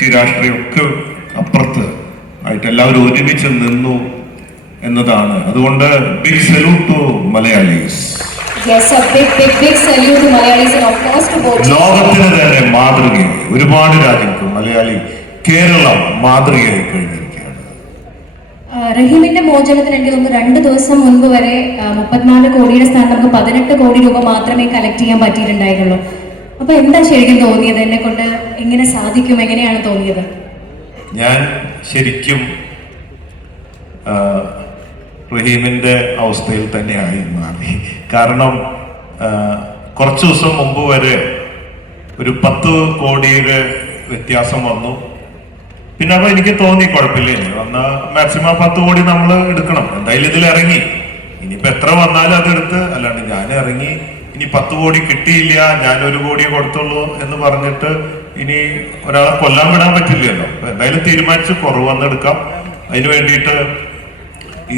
രാഷ്ട്രീയമൊക്കെ അപ്പുറത്ത് ആയിട്ട് എല്ലാവരും ഒരുമിച്ച് നിന്നു എന്നതാണ്. അതുകൊണ്ട് ബിഗ് സല്യൂട്ട് ടു മലയാളീസ്. ലോകത്തിന് തന്നെ മാതൃകയായി ഒരുപാട് രാജ്യങ്ങൾക്ക് മലയാളി കേരളം മാതൃകയായി കഴിഞ്ഞിരിക്കുകയാണ്. റഹീമിന്റെ മോചനത്തിന് എനിക്ക് തോന്നുന്നു 2 ദിവസം മുൻപ് വരെ 34 കോടിയുടെ സ്ഥാനം നമുക്ക് 18 കോടി രൂപ മാത്രമേ കളക്ട് ചെയ്യാൻ പറ്റിയിട്ടുണ്ടായിരുന്നുള്ളൂ. അപ്പൊ എന്താ ശരിക്കും തോന്നിയത്? എന്നെ കൊണ്ട് എങ്ങനെ സാധിക്കും? എങ്ങനെയാണ് തോന്നിയത്? ഞാൻ ശരിക്കും റഹീമിന്റെ അവസ്ഥയിൽ തന്നെയായി മാറി. കാരണം കുറച്ചു ദിവസം മുമ്പ് വരെ ഒരു 10 കോടിയുടെ വ്യത്യാസം വന്നു. പിന്നെ അപ്പൊ എനിക്ക് തോന്നി കുഴപ്പമില്ലേ, വന്ന മാക്സിമം 10 കോടി നമ്മൾ എടുക്കണം, എന്തായാലും ഇതിൽ ഇറങ്ങി, ഇനിയിപ്പോ എത്ര വന്നാലും അതെടുത്ത്, അല്ലാണ്ട് ഞാൻ ഇറങ്ങി ഇനി 10 കോടി കിട്ടിയില്ല, ഞാൻ 1 കോടിയെ കൊടുത്തുള്ളൂ എന്ന് പറഞ്ഞിട്ട് ഇനി ഒരാളെ കൊല്ലാൻ വിടാൻ പറ്റില്ലല്ലോ. എന്തായാലും തീരുമാനിച്ച് കുറവെന്ന് എടുക്കാം. അതിന് വേണ്ടിയിട്ട്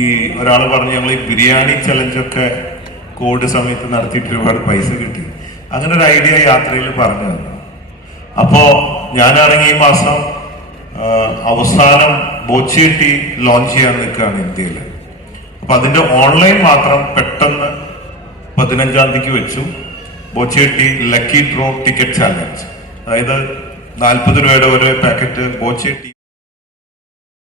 ഈ ഒരാൾ പറഞ്ഞു ഞങ്ങൾ ഈ ബിരിയാണി ചലഞ്ചൊക്കെ കോവിഡ് സമയത്ത് നടത്തിയിട്ട് ഒരുപാട് പൈസ കിട്ടി, അങ്ങനെ ഒരു ഐഡിയ യാത്രയിൽ പറഞ്ഞു തന്നു. അപ്പോ ഞാനാണെങ്കിൽ ഈ മാസം അവസാനം ബോച്ചേട്ടി ലോഞ്ച് ചെയ്യാൻ നിൽക്കുകയാണ് ഇന്ത്യയിൽ. അപ്പൊ അതിന്റെ ഓൺലൈൻ മാത്രം പെട്ടെന്ന് 15-ാം തീയതിക്ക് വെച്ചു. ബോച്ചേട്ടി ലക്കി ഡ്രോ ടിക്കറ്റ് ചാലഞ്ച്, അതായത് 40 രൂപയുടെ ഒരു പാക്കറ്റ് ബോച്ചേട്ടി